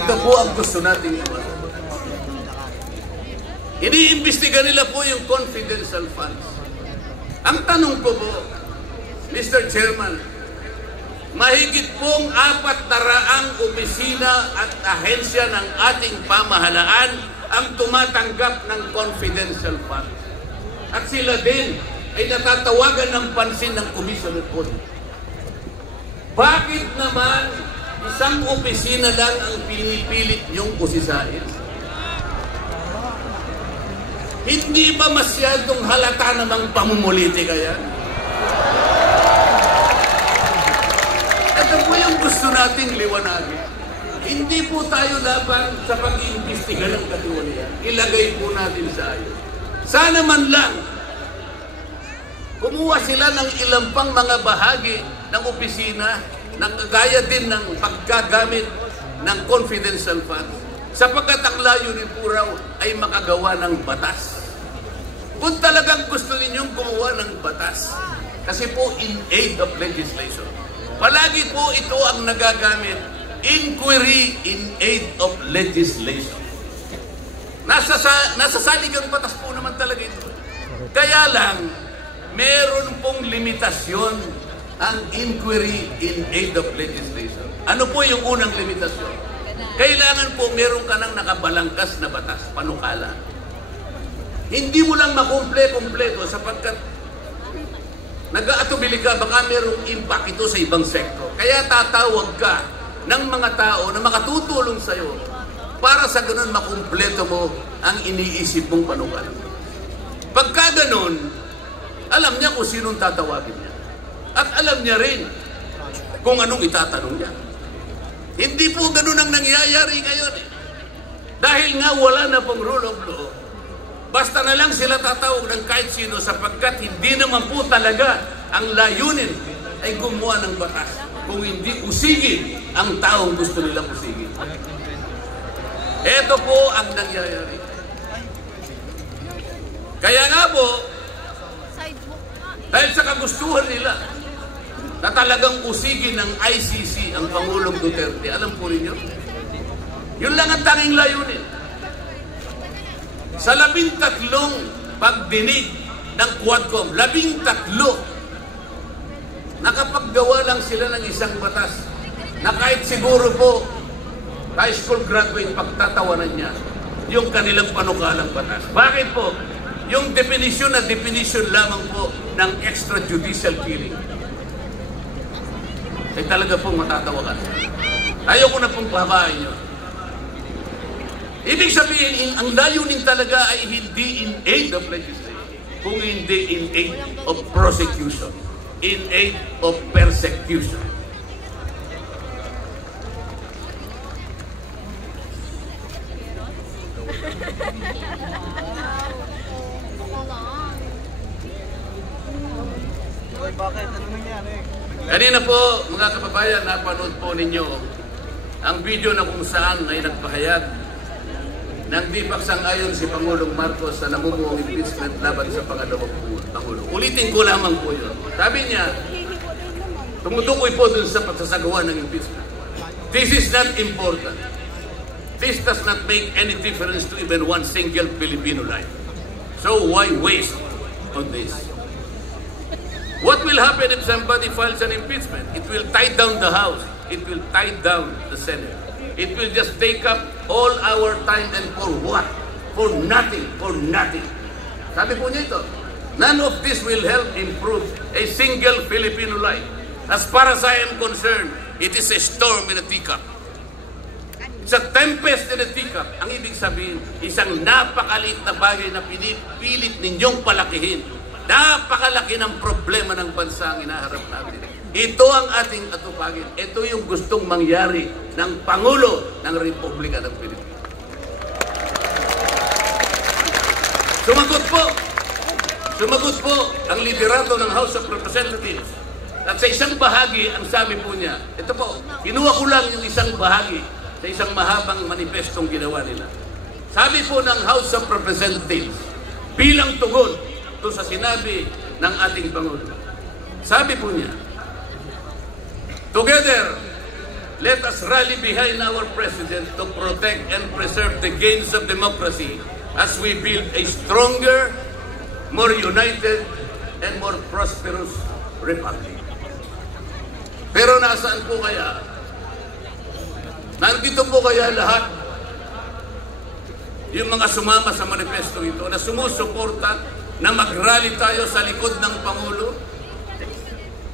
Ito po ang gusto nating iwasan. Iniimbestiga nila po yung confidential funds. Ang tanong ko po, Mr. Chairman, mahigit pong 400 opisina at ahensya ng ating pamahalaan ang tumatanggap ng confidential funds. At sila din ay natatawagan ng pansin ng Commission on Audit. Bakit naman isang opisina lang ang pinipilit niyong usisain? Hindi ba masyadong halata namang pamumulitika yan? Ito po yung gusto nating liwanagin. Hindi po tayo laban sa pag-iimbestiga ng katiwalian. Ilagay po natin sa ayos. Sana man lang, kumuha sila ng ilang pang mga bahagi ng opisina na kagaya din ng paggagamit ng confidential funds sapagkat ang layunin po raw ay makagawa ng batas. Kung talagang gusto ninyong gumawa ng batas, kasi po in aid of legislation, palagi po ito ang nagagamit, inquiry in aid of legislation. Nasa saligang batas po naman talaga ito. Kaya lang, meron pong limitasyon ang inquiry in aid of legislation. Ano po yung unang limitasyon? Kailangan po meron ka ng nakabalangkas na batas, panukala. Hindi mo lang makumple-kumpleto sapagkat nag-aatubili ka, baka merong impact ito sa ibang sektor. Kaya tatawag ka ng mga tao na makatutulong sa'yo para sa ganun makumpleto mo ang iniisip mong panukala. Pagka ganun, alam niya kung sinong tatawagin niya. At alam niya rin kung anong itatanong niya. Hindi po ganun ang nangyayari ngayon eh. Dahil nga wala na pong rule of law, basta na lang sila tatawag ng kahit sino sapagkat hindi naman po talaga ang layunin ay gumawa ng batas. Kung hindi usigin ang taong gusto nilang usigin. Ito po ang nangyayari. Kaya nga po, dahil sa kagustuhan nila na talagang usigin ng ICC ang Pangulong Duterte, alam po rin yun? Yun lang ang tanging layunin. Sa 13 pagdinig ng Quadcom, 13, nakapaggawa lang sila ng isang batas na kahit siguro po high school graduate pagtatawanan niya yung kanilang panukalang batas. Bakit po? Yung definition na definition lamang po ng extrajudicial killing. Ay talaga pong matatawa ka. Ayaw ko na pong pahabain nyo. Ibig sabihin, ang layunin talaga ay hindi in aid of legislation, kung hindi in aid of prosecution, in aid of persecution. Kanina po, mga kababayan, napanood po ninyo ang video na kung saan ay nagpahayag ng di pagsang-ayon si Pangulong Marcos sa namumuong impeachment laban sa pangalawang Pangulo. Ulitin ko lamang po yun. Sabi niya, tumutukoy po dun sa pagsasagawa ng impeachment. This is not important. This does not make any difference to even one single Filipino life. So why waste on this? What will happen if somebody files an impeachment? It will tie down the House. It will tie down the Senate. It will just take up all our time and for what? For nothing. For nothing. Sabi po niya ito, none of this will help improve a single Filipino life. As far as I am concerned, it is a storm in a teacup. It's a tempest in a teacup. Ang ibig sabihin, isang napakaliit na bagay na pinipilit ninyong palakihin. Napakalaki ng problema ng bansa ang inaharap natin. Ito ang ating atupagin. Ito yung gustong mangyari ng Pangulo ng Republika ng Pilipinas. Sumagot po ang liderato ng House of Representatives. At sa isang bahagi, ang sabi po niya, ito po, kinuha ko lang yung isang bahagi sa isang mahabang manifestong ginawa nila. Sabi po ng House of Representatives, bilang tugon ito sa sinabi ng ating Pangulo. Sabi po niya, together let us rally behind our President to protect and preserve the gains of democracy as we build a stronger, more united, and more prosperous republic. Pero nasaan po kaya? Nandito po kaya lahat yung mga sumama sa manifesto ito na sumusuporta na mag-rally tayo sa likod ng Pangulo?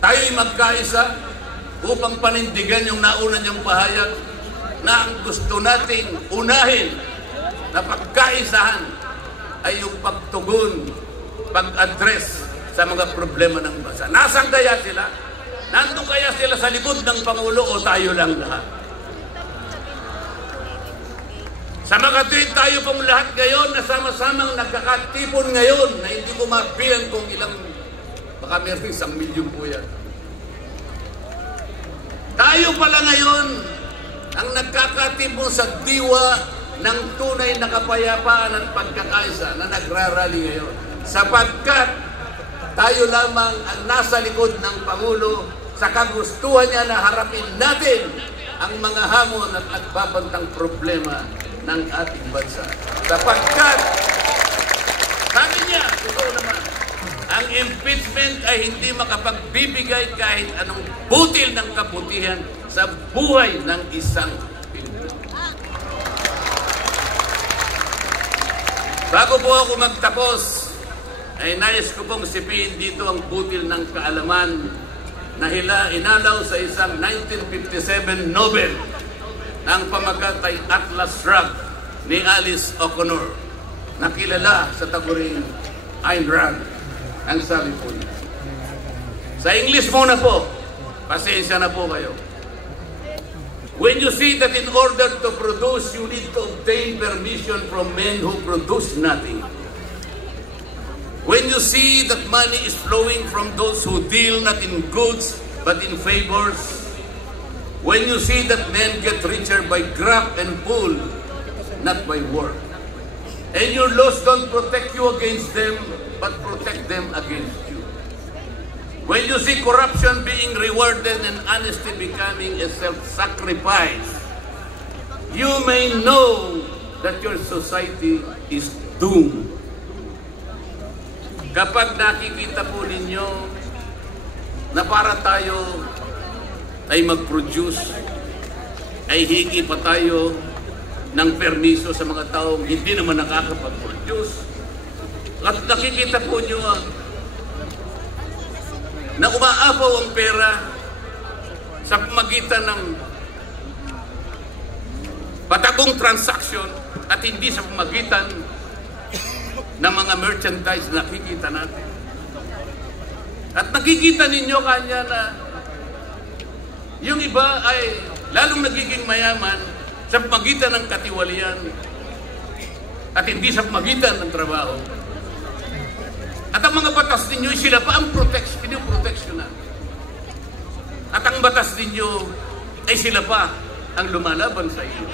Tayo'y magkaisa upang panindigan yung nauna niyang pahayag na ang gusto nating unahin na pagkaisahan ay yung pagtugon, pag-address sa mga problema ng bansa. Nasaan kaya sila? Nandun kaya sila sa likod ng Pangulo o tayo lang lahat? Sa Makati, tayo pong lahat ngayon na sama-samang nagkakatipon ngayon na hindi ko mabilang kung ilang, baka meron 1 milyon po yan. Tayo pala ngayon ang nagkakatipon sa diwa ng tunay na kapayapaan at pagkakaisa na nagrarally ngayon. Sapagkat tayo lamang ang nasa likod ng Pangulo sa kagustuhan niya na harapin natin ang mga hamon at nagbabantang problema ng ating bansa. Sapagkat, sabi niya, totoo naman, ang impeachment ay hindi makapagbibigay kahit anong butil ng kabutihan sa buhay ng isang Pilipino. Bago po ako magtapos, ay nais ko pong sipiin dito ang butil ng kaalaman na inalaw sa isang 1957 Nobel ang pamagat ay Atlas Shrugged ni Alice O'Connor, nakilala sa taguring Ayn Rand. Ang sabi po niya. Sa English muna po, pasensya na po kayo. When you see that in order to produce, you need to obtain permission from men who produce nothing. When you see that money is flowing from those who deal not in goods but in favors, when you see that men get richer by graft and pull, not by work, and your laws don't protect you against them, but protect them against you. When you see corruption being rewarded and honesty becoming a self-sacrifice, you may know that your society is doomed. Kapag nakikita po ninyo na para tayo ay mag-produce, ay hingi pa tayo ng permiso sa mga taong hindi naman nakakapag-produce. At nakikita po nyo na umaapaw ang pera sa pamagitan ng patagong transaction at hindi sa pamagitan ng mga merchandise na nakikita natin. At nakikita ninyo kanya na yung iba ay lalong nagiging mayaman sa pamagitan ng katiwalian at hindi sa pamagitan ng trabaho. At ang mga batas ninyo, sila pa ang pinoproteksyonan. At ang batas ninyo ay sila pa ang lumalaban sa inyo.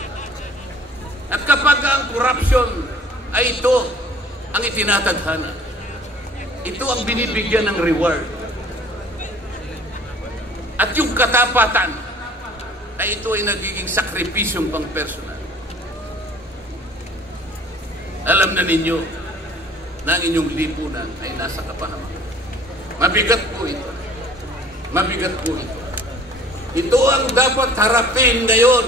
At kapag ang corruption ay ito ang itinatadhana, ito ang binibigyan ng reward. At yung katapatan ay ito ay nagiging sakripisyong pang personal. Alam na ninyo na ang inyong lipunan ay nasa kapahamakan. Mabigat po ito. Mabigat po ito. Ito ang dapat harapin ngayon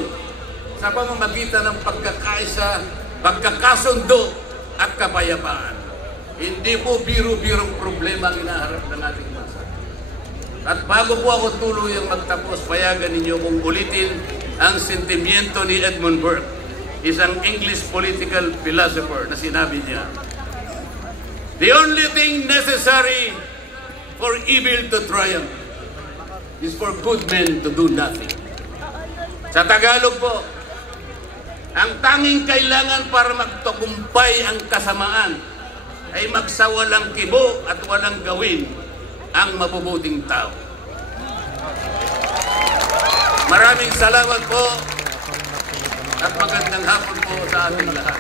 sa pamamagitan ng pagkakaisa, pagkakasundo at kapayapaan. Hindi po biro-birong problema ang inaharap ng ating bansa. At bago po ako tuluyang magtapos, payagan ninyo kong ulitin ang sentimiento ni Edmund Burke, isang English political philosopher, na sinabi niya, "The only thing necessary for evil to triumph is for good men to do nothing." Sa Tagalog po, ang tanging kailangan para magtagumpay ang kasamaan ay magsawalang kibo at walang gawin ang mabubuting tao. Maraming salamat po at magandang hapon po sa ating lahat.